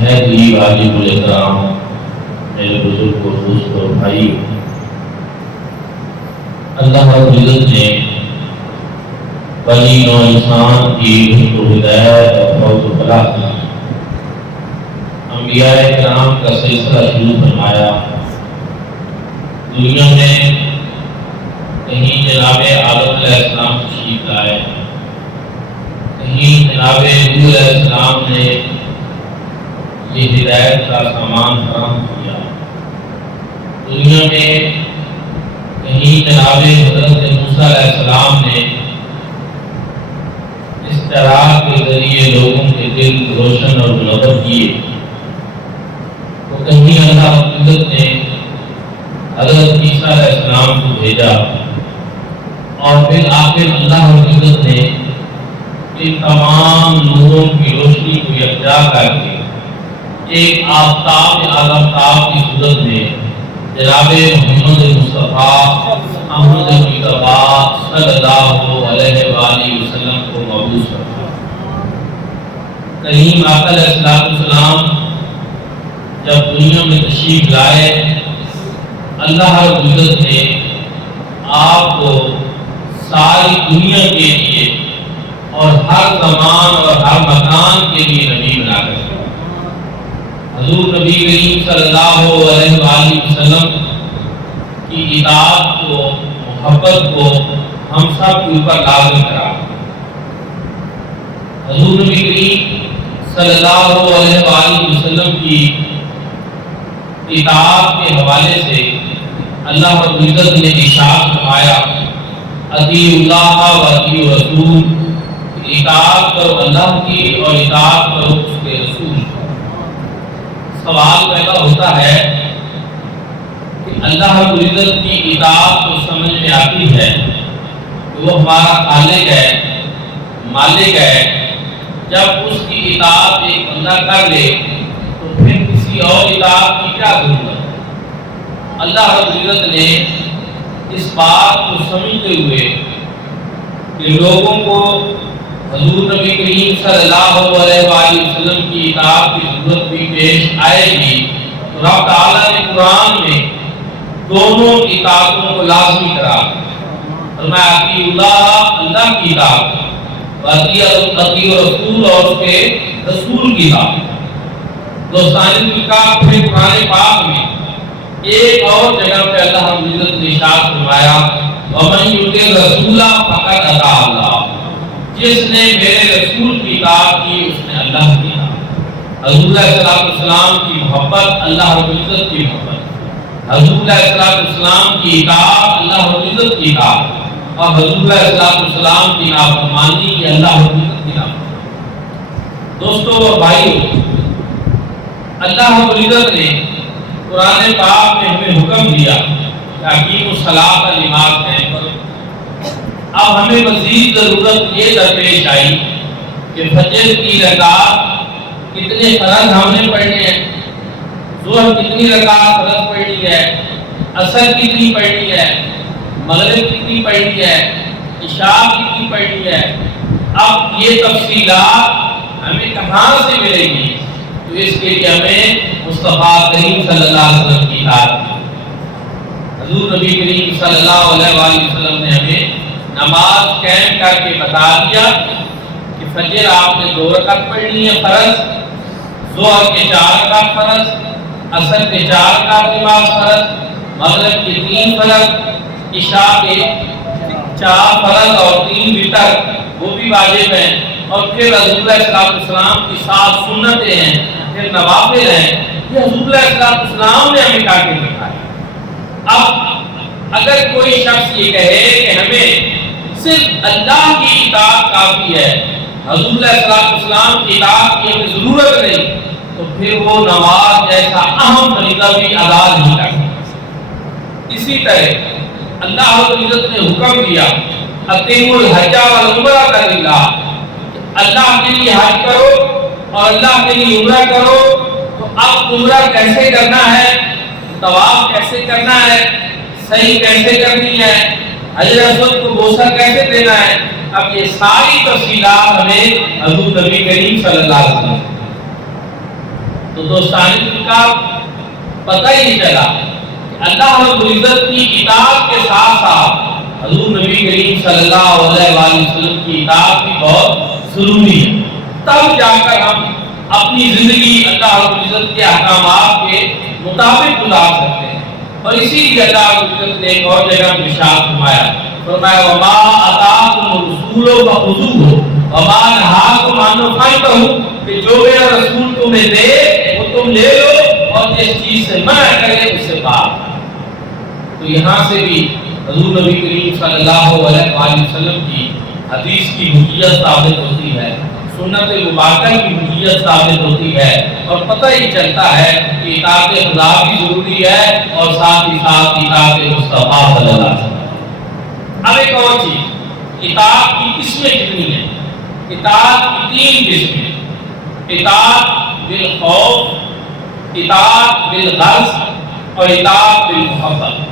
نہایت واجب الاحترام میرے بزرگ اور دوست اور بھائی، اللہ رب العزت نے بنی نوع انسان کی رشد و ہدایت اور فوز و فلاح کی انبیاء کرام کا سلسلہ شروع فرمایا۔ دنیا میں کہیں جناب آدم علیہ السلام تشریف لائے، کہیں جناب نوح علیہ السلام نے یہ ہدایت کا سامان فراہم کیا، دنیا میں کہیں جناب حضرت موسیٰ علیہ السلام نے اس طرح کے ذریعے لوگوں کے دل روشن اور منور کیے، تو کہیں اللہ رب العزت نے حضرت عیسیٰ علیہ السلام کو بھیجا، اور پھر آخر اللہ رب العزت نے ان تمام نوروں کی روشنی کو یکجا کر کے ایک آفتاب آفتاب کی صورت میں جناب محمد مصطفیٰ احمد مجتبیٰ صلی اللہ علیہ وآلہ وسلم کو مبعوث کرا۔ کہیں آقا علیہ السلام جب دنیا میں تشریف لائے، اللہ رب العزت نے آپ کو ساری دنیا کے لیے اور ہر زمان اور ہر مکان کے لیے نبی بنا کر دیا۔ حضور نبی کریم صلی اللہ علیہ وآلہ وسلم کی اطاعت کو، محبت کو ہم سب کے اوپر لازم کرا۔ حضور نبی کریم صلی اللہ علیہ وآلہ وسلم کی اطاعت کے حوالے سے اللہ رب العزت نے ارشاد فرمایا، اطیعوا اللہ و اطیعوا الرسول، اطاعت کرو اللہ کی اور اطاعت کرو اس کے رسول کی۔ سوال پیدا ہوتا ہے کہ اللہ رب العزت کی اطاعت تو سمجھ میں آتی ہے کہ وہ ہمارا خالق ہے، مالک ہے، جب اس کی اطاعت ایک بندہ کر لے تو پھر کسی اور اطاعت کی کیا ضرورت ہے؟ اللہ رب العزت نے اس بات کو سمجھتے ہوئے کہ لوگوں کو حضور نبی کریم صلی اللہ علیہ وآلہ وسلم کی اطاعت کی ضرورت بھی پیش آئے گی، تو رب تعالیٰ نے قرآن میں دونوں اطاعتوں کو لازمی کرا فرمایا، اطیعوا اللہ، اللہ کی اطاعت، واطیعوا الرسول، اور اس کے رسول کی اطاعت۔ دوستان کا پھر قرآن پاک میں ایک اور جگہ پہ اللہ رب العزت نے ارشاد فرمایا، وَمَن يُطِعِ الرَّسُولَ فَقَدْ أَطَاعَ اللَّهَ، جس نے میرے رسول کی اطاعت کی اس نے اللہ کی اطاعت۔ حضور علیہ السلام کی محبت اللہ رب العزت کی محبت، حضور علیہ السلام کی اطاعت اللہ رب العزت کی اطاعت، اور حضور علیہ السلام کی نافرمانی کی اللہ رب العزت کی نافرمانی۔ دوستو اور بھائیو، اللہ رب العزت نے قرآن پاک میں ہمیں حکم دیا کہ اقیموا الصلاۃ لما قائم کرو۔ اب ہمیں مزید ضرورت یہ درپیش آئی کہ فجر کی رکعت کتنے فرض ہم نے پڑھنے ہیں، ظہر کتنی رکعت فرض پڑھنی ہے، عصر کتنی پڑھنی ہے، مغرب کتنی پڑھنی ہے، عشاء کتنی پڑھنی ہے۔ اب یہ تفصیلات ہمیں کہاں سے ملے گی؟ تو اس کے لیے ہمیں مصطفیٰ کریم صلی اللہ علیہ وسلم کی اطاعت کی۔ حضور نبی کریم صلی اللہ علیہ وآلہ وسلم نے ہمیں نماز قائم کر کے بتا دیا کہ فجر آپ نے 2 رکعت پڑھنی ہے فرض، ظہر کے 4 رکعت فرض، عصر کے 4 رکعت نماز فرض، مغرب کے 3 فرض، عشاء کے 4 فرض اور 3 وتر وہ بھی واجب ہیں، اور پھر حضور علیہ السلام کی 7 سنتیں ہیں، پھر نوافل ہیں۔ یہ حضور علیہ السلام نے ہمیں کہا کے دکھایا۔ اب اگر کوئی شخص یہ کہے کہ ہمیں صرف اللہ کی اطاعت کافی ہے، حضور علیہ السلام کی اطاعت کی ہمیں ضرورت نہیں، تو پھر وہ نماز جیسا اہم فریضہ بھی ادا نہیں کر سکتا۔ اسی طرح اللہ رب العزت نے حکم دیا، اقیموا الحج والعمرۃ للہ، اللہ کے لیے حج کرو اور اللہ کے لیے عمرہ کرو۔ تو اب عمرہ کیسے کرنا ہے، طواف کیسے کرنا ہے، صحیح کیسے کرنی ہے، حجر اسود کو بوسہ کیسے دینا ہے، اب یہ ساری تفصیلات ہمیں حضور نبی کریم صلی اللہ علیہ وسلم تو دوستانی کا پتہ ہی نہیں چلا کہ اللہ رب العزت کی اطاعت کے ساتھ ساتھ حضور نبی کریم صلی اللہ علیہ وآلہ وسلم کی اطاعت بھی بہت ضروری ہے، تب جا کر ہم اپنی زندگی اللہ رب العزت کے احکامات کے مطابق گزار سکتے ہیں۔ اور اسی لیے اللہ رب العزت نے ایک اور جگہ میں ارشاد فرمایا وما آتاکم الرسول فخذوہ وما نہاکم عنہ فانتہوا، کہ جو میرا رسول تمہیں دے وہ تم لے لو اور جس چیز سے منع کرے اس سے باز۔ تو یہاں سے بھی حضور نبی کریم صلی اللہ علیہ وآلہ وسلم کی حدیث کی حجیت ثابت ہوتی ہے، سنت مبارکہ کی حجیت ثابت ہوتی ہے، اور پتہ ہی چلتا ہے کہ اطاعت خدا بھی ضروری ہے اور ساتھ ہی ساتھ اطاعت مصطفیٰ صلی اللہ علیہ وسلم۔ اب ایک اور چیز، اطاعت کی قسمیں کتنی ہیں؟ اطاعت کی 3 قسمیں: اطاعت بالخوف، اطاعت بالغرض اور اطاعت بالمحبت۔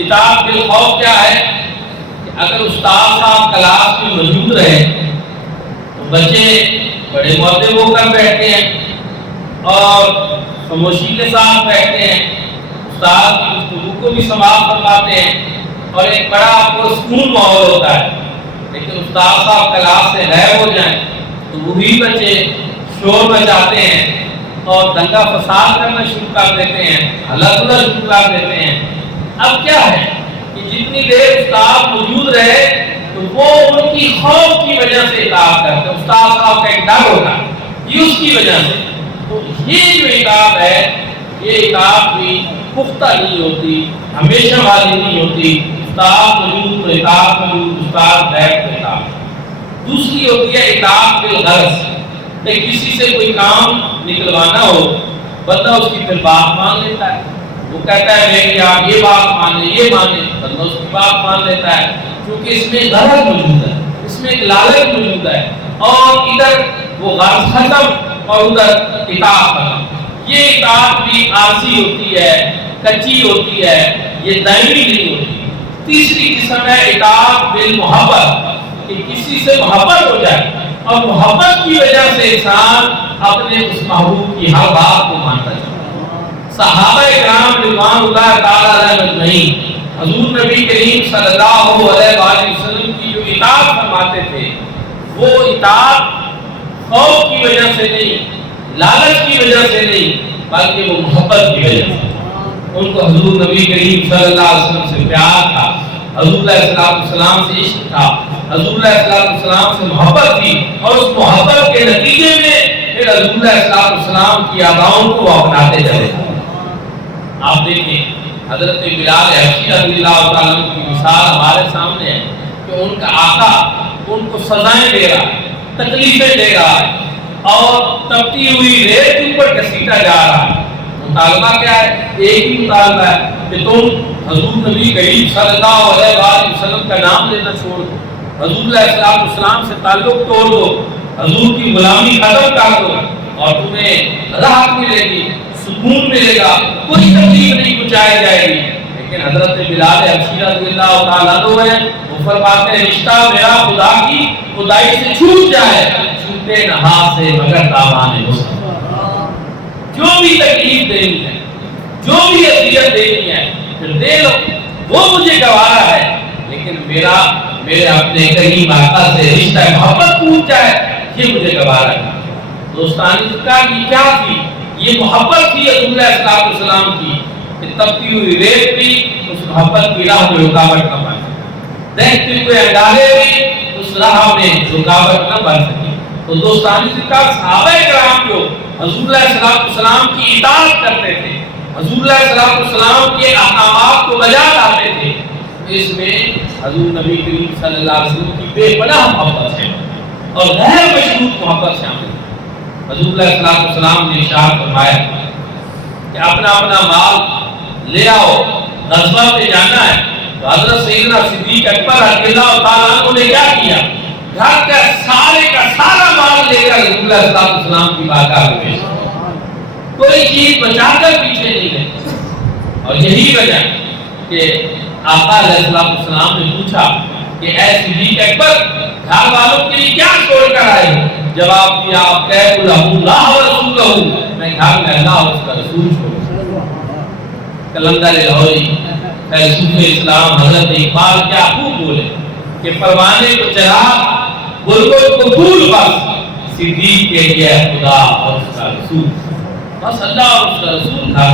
اطاعت بالخوف کیا ہے؟ کہ اگر استاد صاحب کلاس میں موجود رہے تو بچے بڑے مؤدب ہو کر بیٹھتے ہیں اور خاموشی کے ساتھ بیٹھتے ہیں، استاد کی گفتگو کو بھی سماعت فرماتے ہیں اور ایک بڑا پرسکون ماحول ہوتا ہے۔ لیکن استاد صاحب کلاس سے غائب ہو جائیں تو وہی بچے شور مچاتے ہیں اور دنگا فساد کرنا شروع کر دیتے ہیں، ہلا گلا شروع کر دیتے ہیں۔ اب کیا ہے کہ جتنی دیر استاد موجود رہے تو وہ ان کی خوف کی وجہ سے اطاعت کرتے ہیں، استاد صاحب کا ایک ڈر ہوتا ہے، یہ اس کی وجہ سے۔ تو یہ جو اطاعت ہے یہ اطاعت بھی پختہ نہیں ہوتی، ہمیشہ والی نہیں ہوتی۔ استاد موجود تو اطاعت موجود، استاد غائب تو اطاعت۔ دوسری ہوتی ہے اطاعت بالغرض، کہ کسی سے کوئی کام نکلوانا ہو، بندہ اس کی پھر بات مان لیتا ہے، وہ کہتا ہے میری آپ یہ بات مان لیں، یہ مان لیں، بندہ اس کی بات مان لیتا ہے، کیونکہ اس میں غرض موجود ہے، اس میں ایک لالچ موجود ہے، اور ادھر وہ غرض ختم اور ادھر اطاعت ختم۔ یہ اطاعت بھی عارضی ہوتی ہے، کچی ہوتی ہے، یہ دائمی نہیں ہوتی۔ تیسری قسم ہے اطاعت بالمحبت، کہ کسی سے محبت ہو جائے اور محبت کی وجہ سے انسان اپنے اس محبوب کی ہر بات کو مانتا ہے۔ صحابہ کرام رضوان اللہ تعالی علیہم اجمعین حضور نبی کریم صلی اللہ علیہ وآلہ وسلم کی جو اطاعت فرماتے تھے وہ اطاعت خوف کی وجہ سے نہیں، لالچ کی وجہ سے نہیں، بلکہ وہ محبت کی وجہ سے۔ ان کو حضور نبی کریم صلی اللہ علیہ وسلم سے پیار تھا، حضور علیہ السلام سے عشق تھا، حضور علیہ السلام سے محبت تھی، اور اس محبت کے نتیجے میں پھر حضور علیہ السلام کی آداؤں کو وہ اپناتے چلے۔ آپ دیکھیں حضرت بلال حبشی رضی اللہ تعالیٰ عنہ کی مثال ہمارے سامنے ہے کہ ان کا آقا ان کو سزائیں دے رہا ہے، تکلیفیں دے رہا ہے، اور تپتی ہوئی ریت کے اوپر گھسیٹا جا رہا ہے۔ مطالبہ کیا ہے؟ ایک ہی مطالبہ ہے کہ تم حضور نبی کریم صلی اللہ علیہ وآلہ وسلم کا نام لینا چھوڑ دو، حضور علیہ السلام سے تعلق توڑ دو، حضور کی غلامی ختم کر دو، اور تمہیں راحت ملے گی، سکون ملے گا، کوئی تکلیف نہیں پہنچائی جائے گی۔ لیکن حضرت بلال حبشی رضی اللہ تعالیٰ عنہ ہیں، وہ فرماتے ہیں رشتہ میرا خدا کی خدائی سے چھوٹ جائے، چھوٹے نہ ہاتھ سے مگر دامان مصطفیٰ۔ جو بھی تکلیف دینی ہے، جو بھی اذیت دینی ہے پھر دے لو، وہ مجھے گوارا ہے، لیکن میرے اپنے کریم آقا سے رشتہ محبت ٹوٹ جائے یہ مجھے گوارا ہے۔ دوستانی کا کی کیا تھی؟ یہ محبت تھی حضور علیہ السلام کی، کہ تپتی ہوئی ریت بھی اس محبت کی راہ میں رکاوٹ نہ بن سکے، دیکھتے ہوئے انگارے بھی اس راہ میں رکاوٹ نہ بن سکے۔ تو دوستانی کا صحابہ کرام جو حضور علیہ السلام کی اطاعت کرتے تھے، حضور علیہ السلام کے احکامات کو بجا لاتے تھے، اس میں حضور نبی کریم صلی اللہ علیہ وسلم کی بے پناہ محبت ہے اور غیر مشروط محبت شامل ہے۔ حضور علیہ السلام نے ارشاد فرمایا کہ اپنا مال لے آؤ، غزوہ پہ جانا ہے، تو حضرت سیدنا صدیق اکبر رضی اللہ تعالیٰ عنہ نے کیا کیا؟ گھر کا سارا مال لے کر حضور علیہ السلام کی بارگاہ میں پیش کیا، کوئی چیز بچا کر پیچھے نہیں گئے۔ اور یہی وجہ کہ آقا علیہ السلام نے پوچھا کہ اے صدیق اکبر گھر والوں کے لیے کیا چھوڑ کر آئے ہو؟ جواب دیا کہہ اللہ و رسولہ خیال میں اللہ اور اس کا رسول چھوڑ. کلندر لاہوری فیلسوف اسلام حضرت اقبال کیا خوب بولے کہ پروانے کو چلا بلبل کو پھول بس صدیق کے لیے خدا اور اس کا رسول. بس اللہ اور اس کا رسول تھا.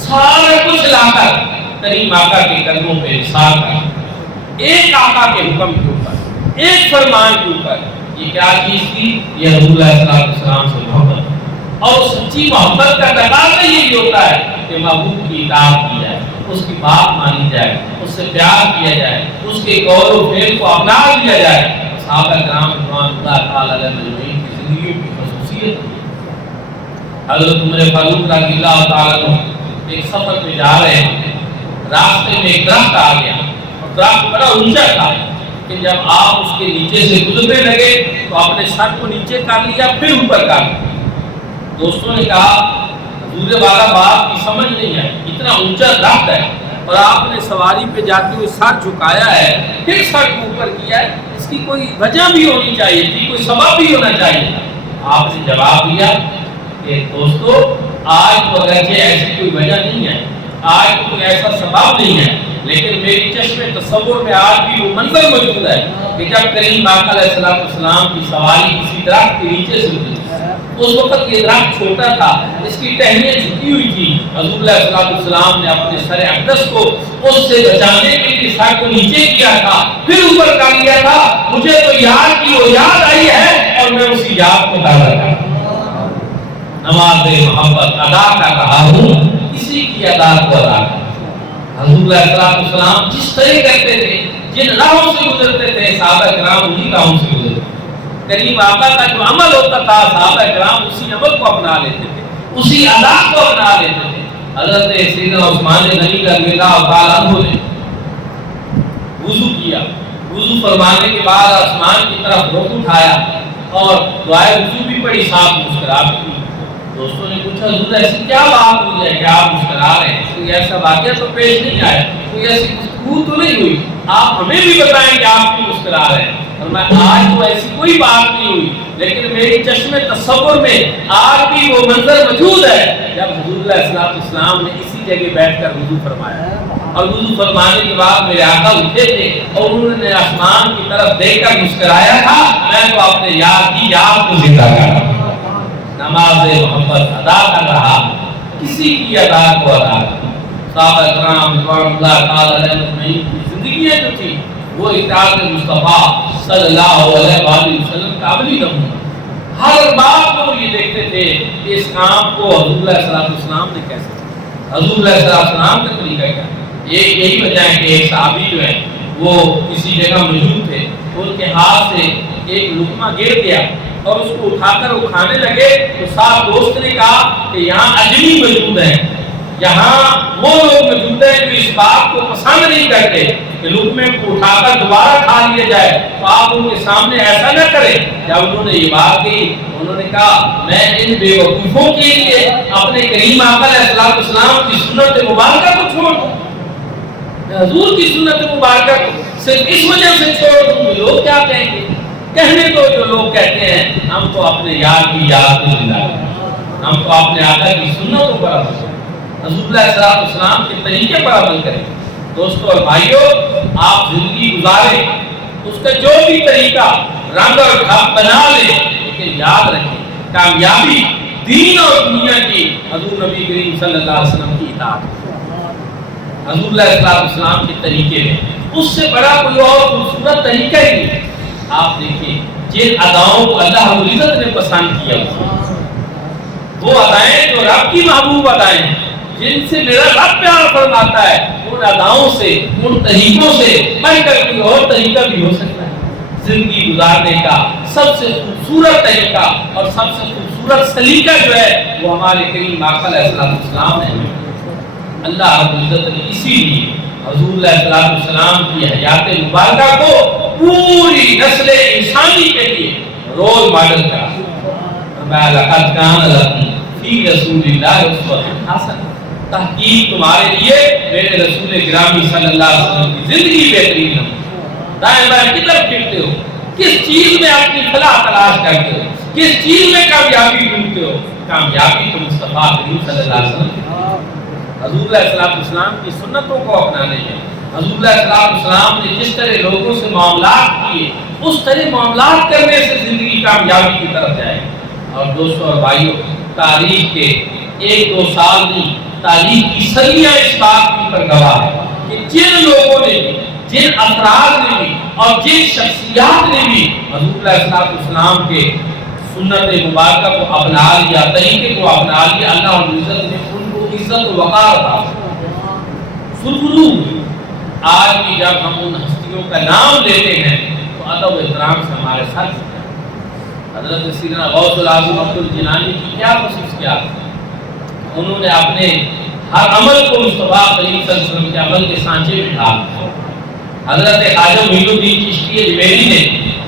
سارا کچھ لا کر کریم آقا کے قدموں پہ نثار کر ایک آقا کے حکم کے اوپر ایک فرمان کے اوپر. یہ کیا چیز تھی؟ یہ حضور علیہ السلام سے محبت. اور سچی محبت کا تقاضا یہی ہوتا ہے کہ محبوب کی اطاعت کی جائے, اس کی بات مانی جائے, اس سے پیار کیا جائے, اس کے قول و فعل کو اپنا لیا جائے. صحابہ کرام رضوان اللہ تعالی علیہ مجمعین کی زندگیوں کی خصوصیت. حضرت عمر فاروق رضی اللہ تعالی عنہ ایک سفر پہ جا رہے ہیں, راستے میں ایک درخت آ گیا اور درخت بڑا اونچا تھا کہ جب آپ اس کے نیچے سے گزرنے لگے تو آپ نے سر کو نیچے کر لیا پھر اوپر کر لیا. دوستوں نے کہا حضور والا بات کی سمجھ نہیں ہے, اتنا اونچا درخت ہے اور آپ نے سواری پہ جاتے ہوئے سر جھکایا ہے پھر سر کو اوپر کیا ہے, اس کی کوئی وجہ بھی ہونی چاہیے تھی, کوئی سبب بھی ہونا چاہیے. آپ نے جواب دیا کہ دوستو آج تو اگرچہ ایسی کوئی وجہ نہیں ہے, آج کوئی ایسا سبب نہیں ہے, لیکن میری چشم تصور میں آج بھی وہ منظر موجود ہے کہ جب کریم آقا علیہ السلام کی سواری کسی درخت کے نیچے سے گزری. اس وقت یہ درخت چھوٹا تھا, اس کی ٹہنیاں جھکی ہوئی تھی. حضور علیہ السلام نے اپنے سر اقدس کو اس سے بچانے کے لیے سر کو نیچے کیا تھا پھر اوپر کر لیا تھا. مجھے تو یاد کی وہ یاد آئی ہے اور میں اسی یاد کو تازہ کر نماز محبت ادا کر رہا ہوں, کسی کی ادا کو ادا کر. حضور علیہ السلام جس طرح کرتے تھے, جن راہوں سے گزرتے تھے, صحابہ کرام انہی راہوں سے گزرتے. کریم آقا کا جو عمل ہوتا تھا صحابہ کرام اسی عمل کو اپنا لیتے تھے, اسی ادا کو اپنا لیتے تھے. حضرت سیدنا عثمان غنی رضی اللہ تعالیٰ عنہ نے وضو کیا, وضو فرمانے کے بعد آسمان کی طرف رخ اٹھایا اور دعائے وضو بھی پڑھی, صاف مسکراہٹ کی. دوستوں نے پوچھا حضور ایسی کیا بات ہوئی ہے کہ آپ مسکرا رہے ہیں, کوئی ایسا واقعہ تو پیش نہیں آیا, کوئی ایسی گفتگو تو نہیں ہوئی, آپ ہمیں بھی بتائیں کہ آپ کیوں مسکرا رہے ہیں. اور میں آج تو ایسی کوئی بات نہیں ہوئی, لیکن میری چشم تصور میں آج بھی وہ منظر موجود ہے جب حضور علیہ السلام نے اسی جگہ بیٹھ کر وضو فرمایا. اور وضو فرمانے کے بعد میرے آقا اٹھے تھے اور انہوں نے آسمان کی طرف دیکھ کر مسکرایا تھا. میں تو اپنے یاد کو زندہ کر رہا ہوں, نماز محبت ادا کر رہا, کسی کی ادا کو ادا کر. صحابہ کرام رضوان اللہ تعالی علیہ مجمعین کی زندگیاں جو تھی وہ اطاعت مصطفیٰ صلی اللہ علیہ وآلہ وسلم کا عملی نمونہ. ہر بات کو یہ دیکھتے تھے کہ اس کام کو حضور علیہ السلام نے کیسے کیا, حضور علیہ السلام کا طریقہ کیا. یہی وجہ ہے کہ ایک صحابی جو ہے وہ کسی جگہ موجود تھے, ان کے ہاتھ سے ایک لقمہ گر گیا اور اس کو اٹھا کر وہ کھانے لگے تو ساتھ دوست نے کہا کہ یہاں اجمی موجود ہیں, یہاں وہ لوگ موجود ہیں جو اس بات کو پسند نہیں کرتے کہ لقمے کو اٹھا کر دوبارہ کھا لیا جائے, تو آپ ان کے سامنے ایسا نہ کریں. جب انہوں نے یہ بات کی انہوں نے کہا میں ان بے وقوفوں کے لیے اپنے کریم آقا علیہ السلام کی سنت مبارکہ کو چھوڑ دوں, حضور کی سنت مبارکہ کو صرف اس وجہ سے چھوڑ دوں, لوگ کیا کہیں گے. کہنے تو جو لوگ کہتے ہیں ہم تو اپنے یار کی یاد کو زندہ کریں, ہم تو اپنے آقا کی سنتوں پر عمل کریں, حضور علیہ السلام کے طریقے پر عمل کریں. دوستو اور بھائیو, آپ زندگی گزاریں, اس کا جو بھی طریقہ رنگ اور ڈھنگ بنا لیں, لیکن یاد رکھیں کامیابی دین اور دنیا کی حضور نبی کریم صلی اللہ علیہ وسلم کی اطاعت, حضور علیہ السلام کے طریقے میں. اس سے بڑا کوئی اور خوبصورت طریقہ ہی نہیں. آپ دیکھیں جن اداؤں کو اللہ رب العزت نے پسند کیا وہ ادائیں جو رب کی محبوب ادائیں ہیں, جن سے میرا رب پیار فرماتا ہے, ان اداؤں سے ان طریقوں سے بڑھ کر کوئی اور طریقہ بھی ہو سکتا ہے. زندگی گزارنے کا سب سے خوبصورت طریقہ اور سب سے خوبصورت سلیقہ جو ہے وہ ہمارے کریم آقا علیہ السلام نے. اللہ رب العزت نے اسی لیے حضور علیہ السلام کی حیات مبارکہ کو پوری نسل انسانی کے لیے رول ماڈل کرا. لقد کان لکم فی رسول اللہ اسوۃ حسنہ, تحقیق تمہارے لیے میرے رسول گرامی صلی اللہ علیہ وسلم کی زندگی بہترین ہے. دائیں بائیں کدھر پھرتے ہو, کس چیز میں اپنی فلاح تلاش کرتے ہو, کس چیز میں کامیابی ڈھونڈتے ہو, کامیابی تو مصطفیٰ کریم صلی اللہ علیہ وسلم کی، حضور علیہ السلام کی سنتوں کو اپنانے میں۔ حضور علیہ السلام نے جس طرح لوگوں سے معاملات کیے اس طرح معاملات کرنے سے زندگی کامیابی کی طرف جائے۔ اور دوستوں اور بھائیوں، تاریخ کے ایک دو سال نہیں، تاریخ کی صدیاں اس بات کی پر گواہ ہے کہ جن لوگوں نے بھی، جن افراد نے بھی اور جن شخصیات نے بھی حضور علیہ السلام کے سنت مبارکہ کو اپنا لیا، طریقے کو اپنا لیا، اللہ اور عزت نے ان کو عزت و وقار عطا فرمائی۔ آج بھی جب ہم ان ہستیوں کا نام لیتے ہیں تو ادب و احترام سے ہمارے ساتھ حضرت سیدنا غوث العظم عبد الجیلانی کی کیا خصوصیات ہیں؟ انہوں نے اپنے ہر عمل کو مصطفیٰ کریم صلی اللہ علیہ وسلم کے عمل کے سانچے میں ڈال دیا۔ حضرت خواجہ معین الدین چشتی اجمیری نے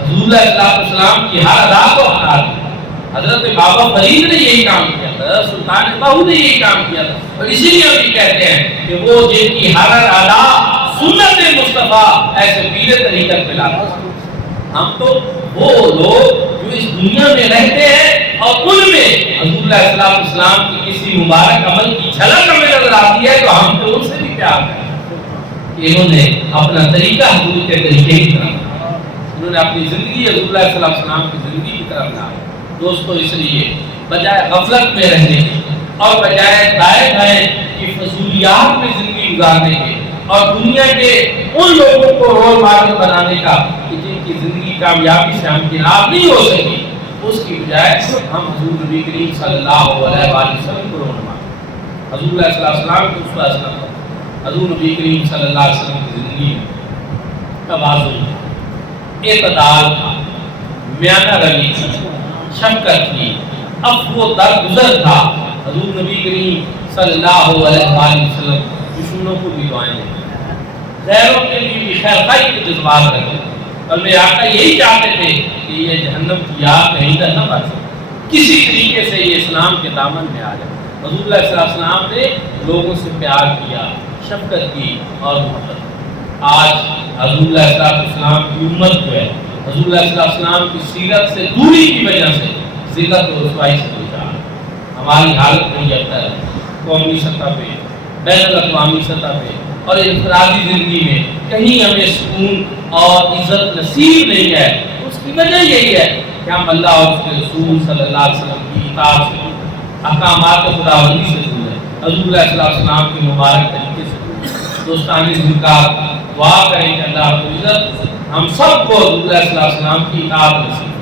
حضور علیہ السلام کی ہر ادا کو اپنا لیا۔ حضرت بابا فرید نے یہی کام کیا تھا، حضرت سلطان بہو نے یہی کام کیا تھا، اور اسی لیے ہم بھی کہتے ہیں کہ وہ جن کی ہر ادا سنت مصطفیٰ ایسے پیرے طریقت پہ لاتا ہے۔ ہم تو وہ لوگ جو اس دنیا میں رہتے ہیں اور ان میں حضور علیہ السلام کی کسی مبارک عمل کی جھلک ہمیں نظر آتی ہے تو ہم تو ان سے بھی پیار کرتے ہیں کہ انہوں نے اپنا طریقہ حضور کے طریقے کی طرف، انہوں نے اپنی زندگی حضور علیہ السلام کی زندگی کی طرف لائی۔ دوستو، اس لیے بجائے غفلت میں رہنے کے اور بجائے دائیں بائیں کی فضولیات میں زندگی گزارنے کے اور دنیا کے ان لوگوں کو رول ماڈل بنانے کا کہ جن کی زندگی کامیابی سے ہمکنار نہیں ہو سکی، اس کی بجائے ہم حضور نبی کریم صلی اللہ علیہ وسلم کو رول ماڈل، حضور علیہ السلام کو اسوہ حسنہ، حضور نبی کریم صلی اللہ علیہ وسلم کی زندگی میں توازن، اعتدال تھا، میانہ روی تھی، شفقت تھی، عفو درگزر تھا۔ حضور نبی کریم صلی اللہ علیہ وسلم دشمنوں کو بھی دعائیں دیتے ہیں، غیروں کے لیے بھی خیر خواہی کے جذبات رکھتے ہیں، اور میرے آقا یہی چاہتے تھے کہ یہ جہنم کی آگ کہیں تک نہ بڑھ سکے، کسی طریقے سے یہ اسلام کے دامن میں آ جائے۔ حضور علیہ السلام نے لوگوں سے پیار کیا، شفقت کی اور محبت۔ آج حضور علیہ السلام کی امت جو ہے حضور علیہ السلام کی سیرت سے دوری کی وجہ سے ذلت و رسوائی سے دوچار ہے۔ ہماری حالت نہیں ابتر ہے، قومی سطح پہ، بین الاقوامی سطح پہ اور انفرادی زندگی میں کہیں ہمیں سکون اور عزت نصیب نہیں ہے۔ اس کی وجہ یہی ہے کہ ہم اللہ اور اس کے رسول صلی اللہ علیہ وسلم کی اطاعت سے، احکامات خداوندی سے دور ہیں، حضور علیہ السلام کے مبارک طریقے سے دور ہیں۔ دوستانی ذکر دعا کریں کہ اللہ رب العزت ہم سب کو حضور علیہ السلام کی اطاعت نصیب